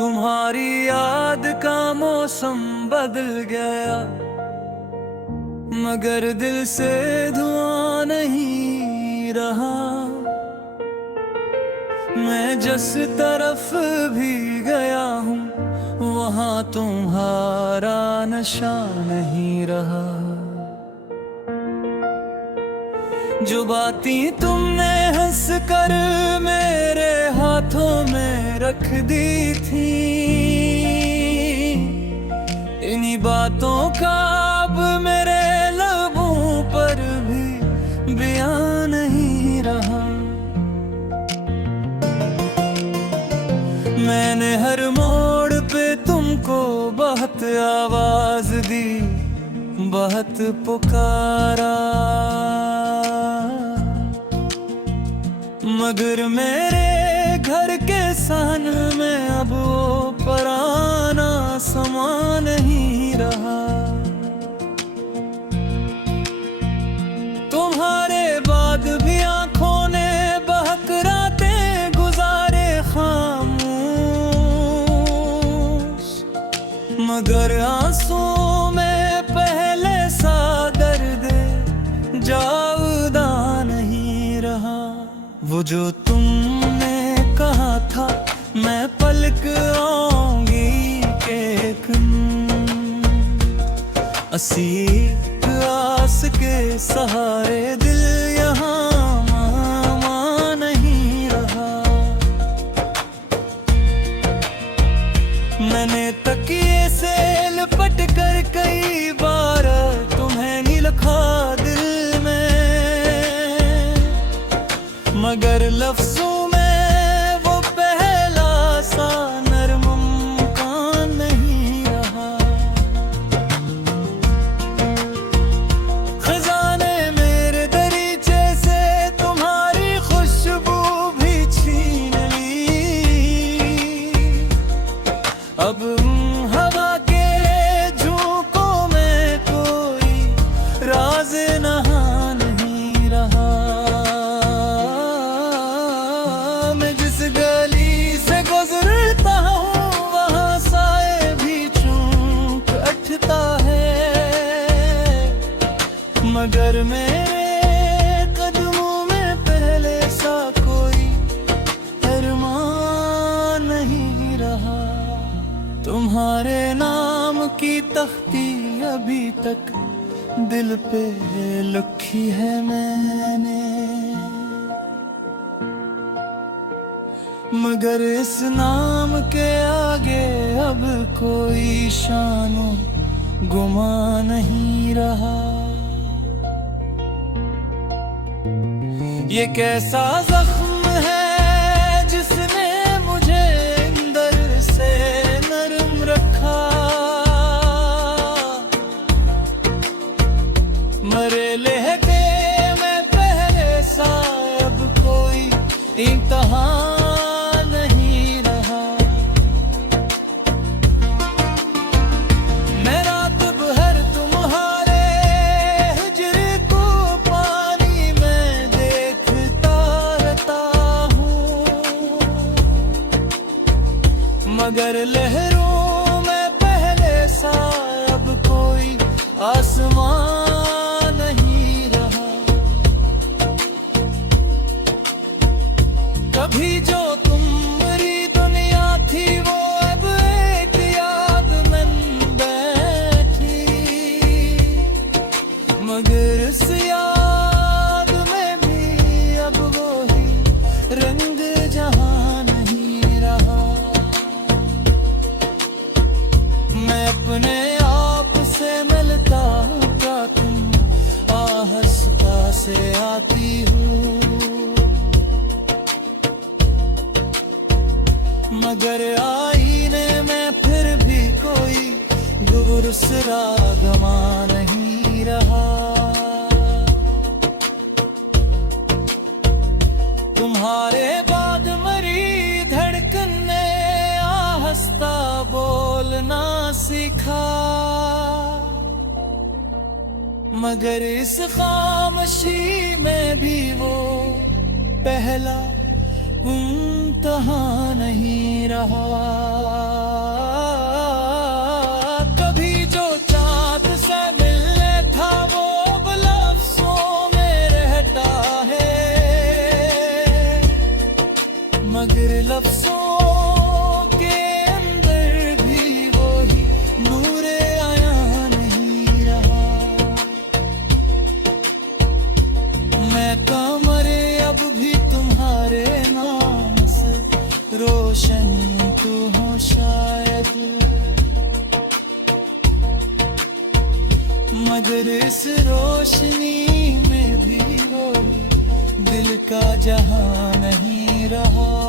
तुम्हारी याद का मौसम बदल गया, मगर दिल से धुआं नहीं रहा। मैं जिस तरफ भी गया हूँ वहाँ तुम्हारा नशा नहीं रहा। जो बातें तुमने हंस कर मेरे हाथों में रख दी थी, इन्हीं बातों का अब मेरे लबों पर भी बयां नहीं रहा। मैंने हर मोड़ पे तुमको बहुत आवाज दी, बहुत पुकारा, मगर मेरे घर के सन में अब वो पराना समा नहीं रहा। तुम्हारे बाद भी आंखों ने बहक रातें गुजारे खामोश, मगर आंसू में पहले सा दर्द जाऊदा नहीं रहा। वो जो तुमने कहा था मैं पलक आऊंगी एक असी आस के सहारे दिल यहाँ मामा नहीं रहा। मैंने तकिए से लिपट कर कई बार तुम्हें नहीं लिखा दिल में, मगर लफ्जों में वो पहला सा नरम मुकान नहीं रहा। खजाने मेरे दरीचे से तुम्हारी खुशबू भी छीन ली, अब हवा के झोंकों में कोई राज नहा नहीं रहा। मैं जिस गली से गुजरता हूँ वहाँ साए भी चूक उठता है, मगर मेरे कदमों में पहले सा कोई अरमान नहीं रहा। तुम्हारे नाम की तख्ती अभी तक दिल पे लिखी है मैंने, मगर इस नाम के आगे अब कोई शानो गुमा नहीं रहा। ये कैसा जख्म है जिसने मुझे अंदर से नरम रखा, मरे लहके में पहले सा अब कोई इम्तिहान नहीं रहा। मैं रात भर तुम्हारे हिजर को पानी में देखता रहता हूँ, मगर लहरों में पहले सा अब कोई आसमान नहीं रहा। कभी जो तुम्हारी दुनिया थी वो अब एक याद बन बैठी, मगर इस याद में भी अब वो ही रंग जहां नहीं रहा। मैं अपने आप से मिलता क्या तुम आहस्ता से आती हूँ, मगर आईने में फिर भी कोई दूसरा गमा नहीं रहा। तुम्हारे बाद मरी धड़कन ने आहस्ता बोलना सीखा, मगर इस खामोशी में भी वो पहला इम्तिहान नहीं रहा। कभी जो चाँद से मिलने था वो अब लफ्ज़ों में रहता है, मगर लफ्ज़ों के अंदर भी वही नूरे आया नहीं रहा। मैं कमरे अब भी तुम्हारे नाम से रोशन तू हो शायद, मगर इस रोशनी में भी वो दिल का जहां नहीं रहा।